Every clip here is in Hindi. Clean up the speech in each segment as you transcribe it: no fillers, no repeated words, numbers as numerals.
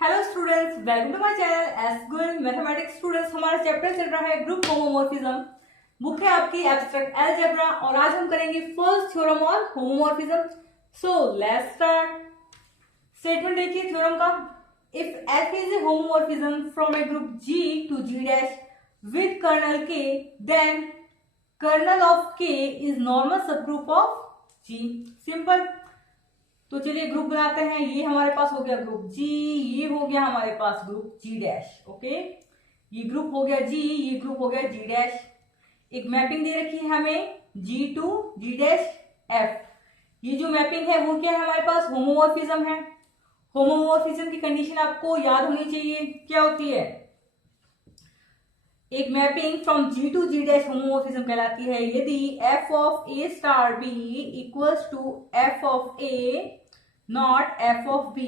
Hello students, welcome to my channel SQL mathematics. Students, हमारा चैप्टर चल रहा है ग्रुप होमोमॉर्फिज्म। बुक है आपकी एब्स्ट्रैक्ट अलजेब्रा और आज हम करेंगे first theorem on homomorphism. So let's start. Statement देखिए थ्योरम का। If F is a homomorphism from a group G to G dash with kernel K, then kernel of K is normal subgroup of G. Simple. तो चलिए ग्रुप बनाते हैं। ये हमारे पास हो गया ग्रुप जी, ये हो गया हमारे पास ग्रुप जी डैश। ओके, ये ग्रुप हो गया जी, ये ग्रुप हो गया जी डैश। एक मैपिंग दे रखी है हमें G to G dash F. ये जो मैपिंग है वो क्या है हमारे पास? होमोमॉर्फिज्म है। होमोमॉर्फिज्म की कंडीशन आपको याद होनी चाहिए, क्या होती है? एक mapping from G to G dash homomorphism कहलाती है यदि F of A star B equals to F of A not F of B.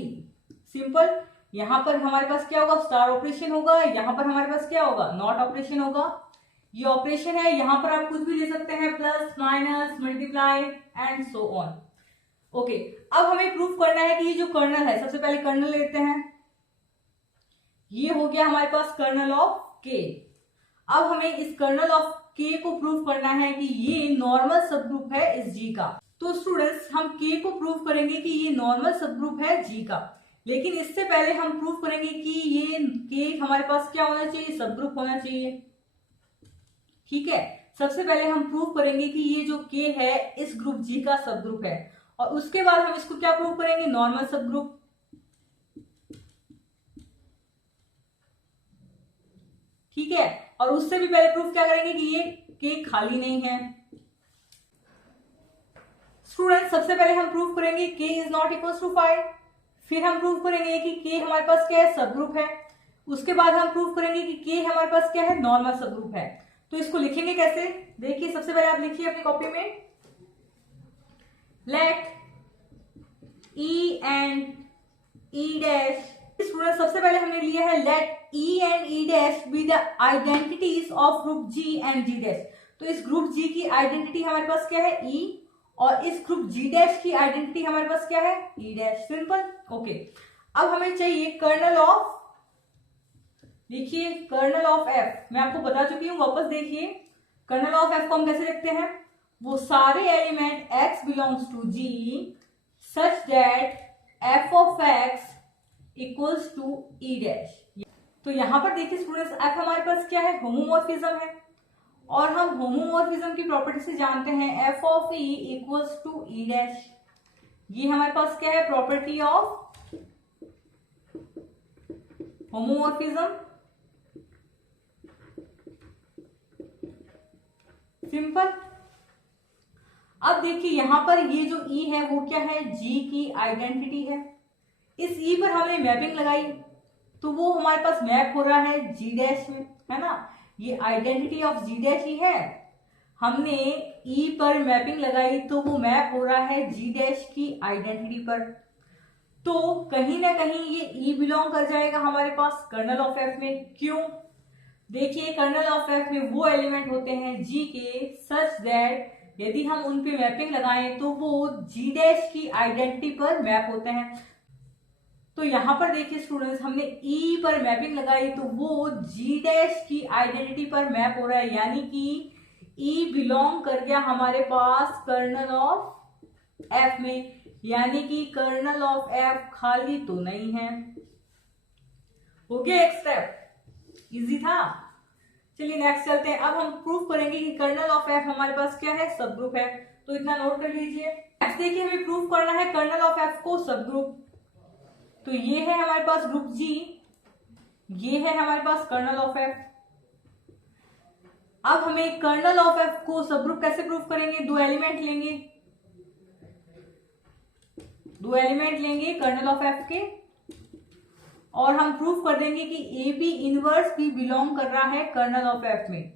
Simple. यहां पर हमारे पास क्या होगा? स्टार ऑपरेशन होगा। यहां पर हमारे पास क्या होगा? नॉट ऑपरेशन होगा। ये ऑपरेशन है, यहां पर आप कुछ भी ले सकते हैं, plus minus multiply and so on. Okay, अब हमें प्रूफ करना है कि ये जो कर्नल है, सबसे पहले कर्नल लेते हैं। ये हो गया हमारे पास कर्नल ऑफ के। अब हमें इस कर्नल ऑफ के को प्रूफ करना है कि ये नॉर्मल सबग्रुप है इस जी का। तो स्टूडेंट्स, हम के को प्रूफ करेंगे कि ये नॉर्मल सबग्रुप है जी का, लेकिन इससे पहले हम प्रूफ करेंगे कि ये के हमारे पास क्या होना चाहिए? सबग्रुप होना चाहिए। ठीक है, सबसे पहले हम प्रूफ करेंगे कि ये जो के है इस ग्रुप जी का सबग्रुप है, और उसके बाद हम इसको क्या प्रूफ करेंगे? Normal subgroup. ठीक है, और उससे भी पहले प्रूफ क्या करेंगे कि ये के खाली नहीं है। स्टूडेंट, सबसे पहले हम प्रूफ करेंगे के इज नॉट इक्वल टू 5। फिर हम प्रूफ करेंगे कि के हमारे पास क्या है? सबग्रुप है। उसके बाद हम प्रूफ करेंगे कि के हमारे पास क्या है? नॉर्मल सबग्रुप है। तो इसको लिखेंगे कैसे? देखिए, सबसे पहले आप लिखिए अपनी कॉपी में, let E and E dash. Student, सबसे पहले हमने लिया है let E and E dash be the identities of group G and G dash. तो इस ग्रुप जी की आइडेंटिटी हमारे पास क्या है? ई, और इस ग्रुप जी डैश की आइडेंटिटी हमारे पास क्या है? ई डैश। सिंपल। ओके, अब हमें चाहिए कर्नल ऑफ, देखिए कर्नल ऑफ एफ मैं आपको बता चुकी हूं, वापस देखिए। कर्नल ऑफ एफ को हम कैसे लिखते हैं? वो सारे element X belongs to G such that F of X equals to E dash. तो यहां पर देखिए स्टूडेंट्स, एफ हमारे पास क्या है? होमोमॉर्फिज्म है, और हम होमोमॉर्फिज्म की प्रॉपर्टी से जानते हैं F of E equals to E dash. ये हमारे पास क्या है? Property of homomorphism. सिंपल। अब देखिए यहां पर ये जो ई है वो क्या है? जी की आइडेंटिटी है। इस ई पर हमने मैपिंग लगाई तो वो हमारे पास मैप हो रहा है जी डैश में, है ना? ये आइडेंटिटी ऑफ जी डैश ही है। हमने ई पर मैपिंग लगाई तो वो मैप हो रहा है जी डैश की आइडेंटिटी पर। तो कहीं ना कहीं ये ई बिलोंग कर जाएगा हमारे पास कर्नल ऑफ एफ में। क्यों? देखिए, कर्नल ऑफ एफ में वो एलिमेंट होते हैं जी के सच दैट यदि हम उन पे मैपिंग लगाएं तो वो जी डैश की आइडेंटिटी पर मैप होते हैं। तो यहां पर देखिए स्टूडेंट्स, हमने ई पर मैपिंग लगाई तो वो जी डैश की आइडेंटिटी पर मैप हो रहा है, यानी कि ई बिलोंग कर गया हमारे पास कर्नल ऑफ एफ में, यानी कि कर्नल ऑफ एफ खाली तो नहीं है। हो गया एक स्टेप, इजी था। चलिए नेक्स्ट चलते हैं। अब हम प्रूफ करेंगे कि कर्नल ऑफ एफ हमारे पास क्या है? सबग्रुप है। तो इतना नोट कर लीजिए। नेक्स्ट देखिए, हमें प्रूफ करना है कर्नल ऑफ एफ को सबग्रुप। तो ये है हमारे पास ग्रुप जी, ये है हमारे पास कर्नल ऑफ एफ। अब हमें कर्नल ऑफ एफ को सबग्रुप कैसे प्रूफ करेंगे? दो एलिमेंट लेंगे कर्नल ऑफ एफ के, और हम प्रूफ कर देंगे कि ए बी इनवर्स भी बिलोंग कर रहा है कर्नल ऑफ एफ में।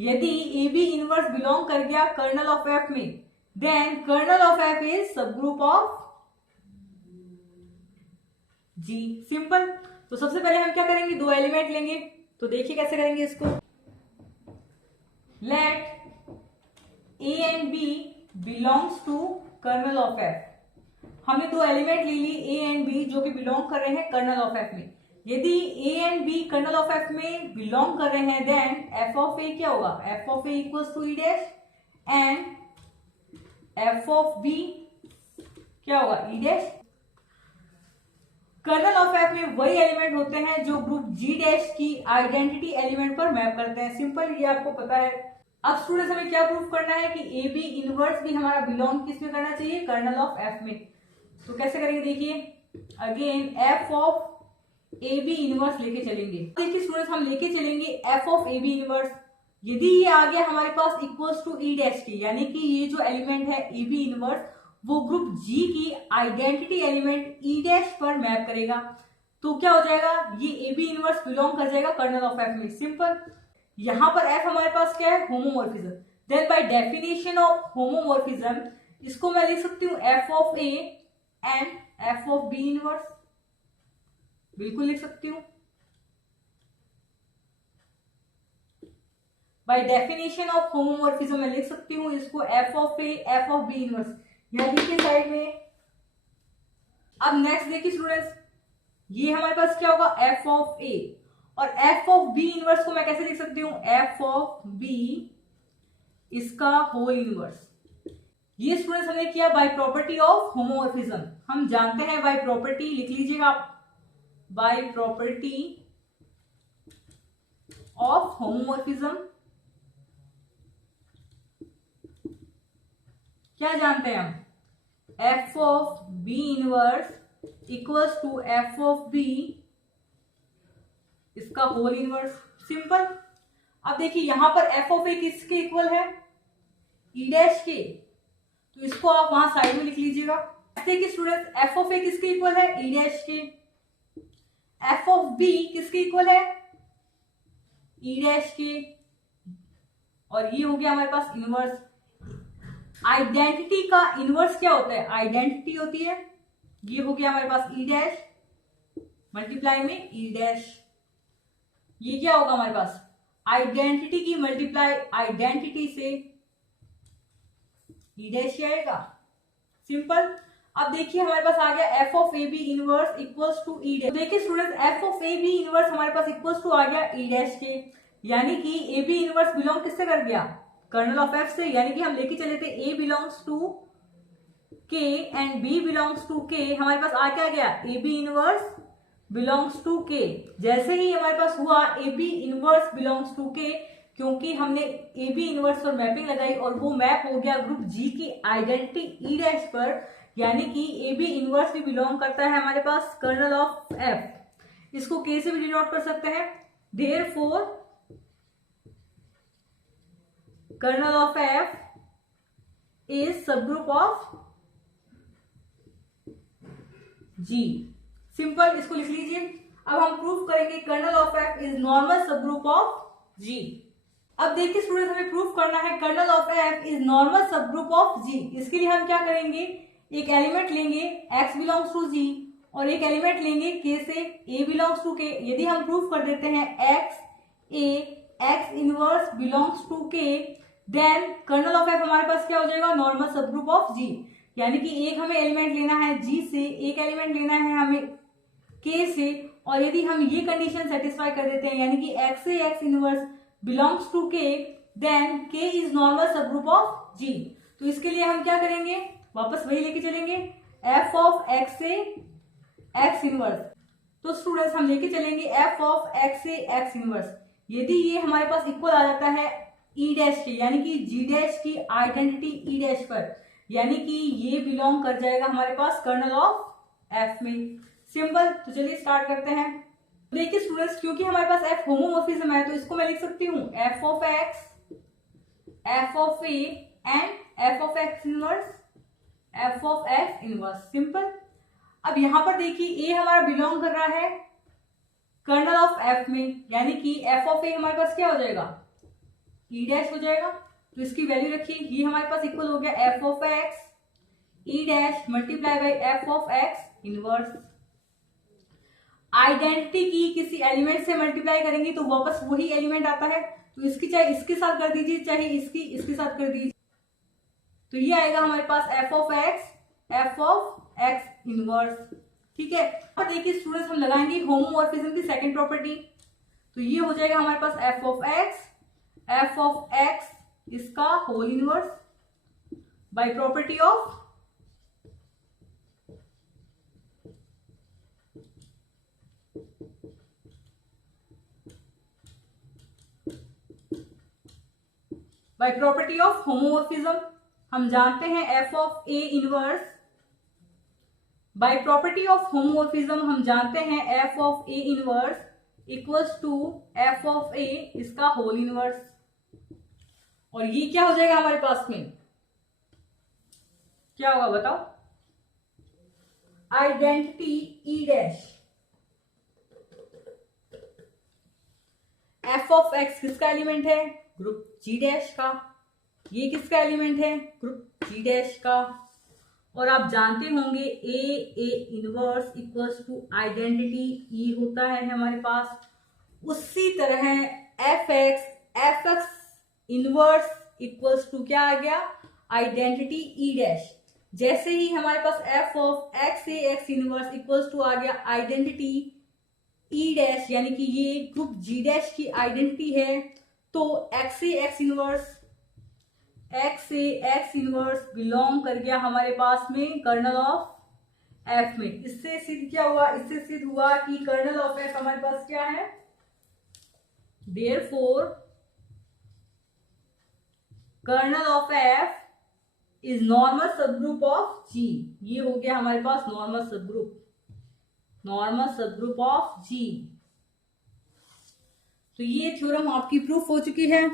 यदि ए बी इनवर्स बिलोंग कर गया कर्नल ऑफ एफ में, then kernel of F is subgroup of G. Simple. तो सबसे पहले हम क्या करेंगे? दो एलिमेंट लेंगे। तो देखिए कैसे करेंगे इसको। Let A and B belongs to kernel of F. हमने दो एलिमेंट ले ली ए एंड बी, जो कि बिलोंग कर रहे हैं कर्नल ऑफ एफ में। यदि A and B kernel of F में बिलोंग कर रहे हैं देन एफ ऑफ ए क्या होगा, F of A equals to E dash and F of B क्या होगा, E dash. Kernel of F में वही एलिमेंट होते हैं जो ग्रुप जी डैश की आइडेंटिटी एलिमेंट पर मैप करते हैं। सिंपल, ये आपको पता है। अब स्टूडेंट्स हमें क्या प्रूफ करना है कि ए बी इनवर्स भी हमारा बिलोंग किस में करना चाहिए, कर्नल ऑफ एफ में। तो कैसे करेंगे देखिए, again F of A B inverse लेके चलेंगे। देखिए स्टूडेंट्स, हम लेके चलेंगे F of A B inverse. यदि ये आ गया हमारे पास इक्वल्स टू ई डैश की, यानी कि ये जो एलिमेंट है ए बी इनवर्स वो ग्रुप जी की आइडेंटिटी एलिमेंट ई डैश पर मैप करेगा, तो क्या हो जाएगा, ये ए बी इनवर्स बिलोंग कर जाएगा कर्नल ऑफ एफ में। सिंपल, यहां पर एफ हमारे पास क्या है, homomorphism. Then by definition of homomorphism इसको मैं लिख सकती हूँ F of A and F of B inverse, बिल्कुल लिख सकती हूँ। बाय डेफिनेशन ऑफ होमोमॉर्फिज्म मैं लिख सकती हूँ इसको F of A F of B inverse, यह देखिए साइड में। अब नेक्स्ट देखिए स्टूडेंट्स, ये हमारे पास क्या होगा, एफ ऑफ ए, और एफ ऑफ बी इनवर्स को मैं कैसे लिख सकती हूँ, एफ ऑफ बी इसका होल इनवर्स। ये स्टूडेंट्स हमने किया बाय प्रॉपर्टी ऑफ होमोमॉर्फिज्म। हम जानते हैं बाय प्रॉपर्टी, लिख लीजिएगा आप, बाय प्रॉपर्टी ऑफ होमोमॉर्फिज्म क्या जानते हैं हम, F of B inverse equals to F of B इसका होल इनवर्स। सिंपल। अब देखिए यहां पर एफ ऑफ ए किसके इक्वल है, ई डैश के, तो इसको आप वहां साइड में लिख लीजिएगा। देखिए स्टूडेंट्स, एफ ऑफ ए किसके इक्वल है, ई डैश के। एफ ऑफ बी किसके इक्वल है, ई डैश के, और ये हो गया हमारे पास इनवर्स। आइडेंटिटी का इनवर्स क्या होता है, आइडेंटिटी होती है, ये हो गया हमारे पास ई डैश मल्टीप्लाई में ई डैश। ये क्या होगा हमारे पास, आइडेंटिटी की मल्टीप्लाई आइडेंटिटी से ई डैश आएगा। सिंपल। अब देखिए हमारे पास आ गया F of A B inverse equals to E dash. देखिए students, F of A B inverse हमारे पास इक्वल्स टू आ गया ई डैश के, यानी कि ए बी इनवर्स बिलोंग किससे कर गया, कर्नल ऑफ एफ से। यानी कि हम लेके चले थे A belongs to K and B belongs to K, हमारे पास आ क्या गया, A B inverse belongs to K. जैसे ही हमारे पास हुआ A B inverse belongs to K, क्योंकि हमने ए बी इनवर्स पर मैपिंग लगाई और वो मैप हो गया ग्रुप जी की आइडेंटिटी ई डैश पर, यानी कि ए बी इनवर्स भी बिलोंग करता है हमारे पास कर्नल ऑफ एफ। इसको के से भी डिनोट कर सकते हैं, therefore kernel of F is subgroup of G. Simple, इसको लिख लीजिए। अब हम प्रूफ करेंगे kernel of F is normal subgroup of G. अब देखिए स्टूडेंट्स, हमें प्रूफ करना है kernel of F is normal subgroup of G. इसके लिए हम क्या करेंगे, एक एलिमेंट लेंगे x बिलोंग्स टू जी और एक एलिमेंट लेंगे k से a बिलोंग्स टू k। यदि हम प्रूफ कर देते हैं x a x inverse belongs to k, then kernel of F हमारे पास क्या हो जाएगा, नॉर्मल सबग्रुप ऑफ जी। यानी कि एक हमें एलिमेंट लेना है g से, एक एलिमेंट लेना है हमें k से, और यदि हम ये कंडीशन सेटिस्फाई कर देते हैं यानी कि x से x inverse belongs to k, then k is normal subgroup of g। तो इसके लिए हम क्या करेंगे, वापस वही लेके चलेंगे f ऑफ x से x इनवर्स। तो स्टूडेंट्स हम लेके चलेंगे f ऑफ x से x इनवर्स। यदि ये हमारे पास इक्वल आ जाता है ई डैश के, यानी कि जी डैश की आइडेंटिटी ई डैश पर, यानी कि ये बिलोंग कर जाएगा हमारे पास कर्नल ऑफ एफ में। सिंपल। तो चलिए स्टार्ट करते हैं। देखिए स्टूडेंट्स, क्योंकि हमारे पास एफ होमोमॉर्फिज्म है तो इसको मैं लिख सकती हूँ F of x F of A and F of x inverse F of x inverse. Simple. अब यहां पर देखिए ए हमारा बिलोंग कर रहा है कर्नल ऑफ एफ में, यानी कि एफ ऑफ ए हमारे पास क्या हो जाएगा, ई डैश हो जाएगा। तो इसकी वैल्यू रखिए, ये हमारे पास इक्वल हो गया F of x E dash multiply by F of x inverse. Identity की किसी एलिमेंट से मल्टीप्लाई करेंगे तो वापस वही एलिमेंट आता है, तो इसकी चाहे इसके साथ कर दीजिए चाहे इसके साथ कर दीजिए, तो ये आएगा हमारे पास एफ ऑफ एक्स इनवर्स। ठीक है। और देखिए स्टूडेंट्स, हम लगाएंगे होमोमॉर्फिज्म की सेकंड प्रॉपर्टी। तो ये हो जाएगा हमारे पास एफ ऑफ एक्स इसका whole inverse by property of homomorphism. हम जानते हैं F of A inverse by property of homomorphism, हम जानते हैं F of A inverse equals to F of A इसका होल इनवर्स। और ये क्या हो जाएगा हमारे पास में, क्या होगा बताओ, identity E dash. F of x किसका एलिमेंट है, ग्रुप जी डैश का। ये किसका एलिमेंट है, ग्रुप जी डैश का। और आप जानते होंगे A inverse equals to identity E होता है हमारे पास। उसी तरह F X inverse equals to क्या आ गया, आइडेंटिटी ई डैश। जैसे ही हमारे पास F of X A X inverse equals to आ गया आइडेंटिटी ई डैश, यानी कि ये ग्रुप जी डैश की आइडेंटिटी है, तो X A X inverse belong कर गया हमारे पास में कर्नल ऑफ एफ में। इससे सिद्ध क्या हुआ, इससे सिद्ध हुआ कि कर्नल ऑफ एफ हमारे पास क्या है, therefore kernel of F is normal subgroup of G. ये हो गया हमारे पास नॉर्मल सबग्रुप ऑफ जी। तो ये थ्योरम आपकी प्रूफ हो चुकी है।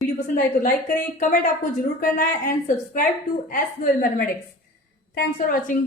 वीडियो पसंद आई तो लाइक करें, कमेंट आपको जरूर करना है and subscribe to S mathematics. Thanks for watching.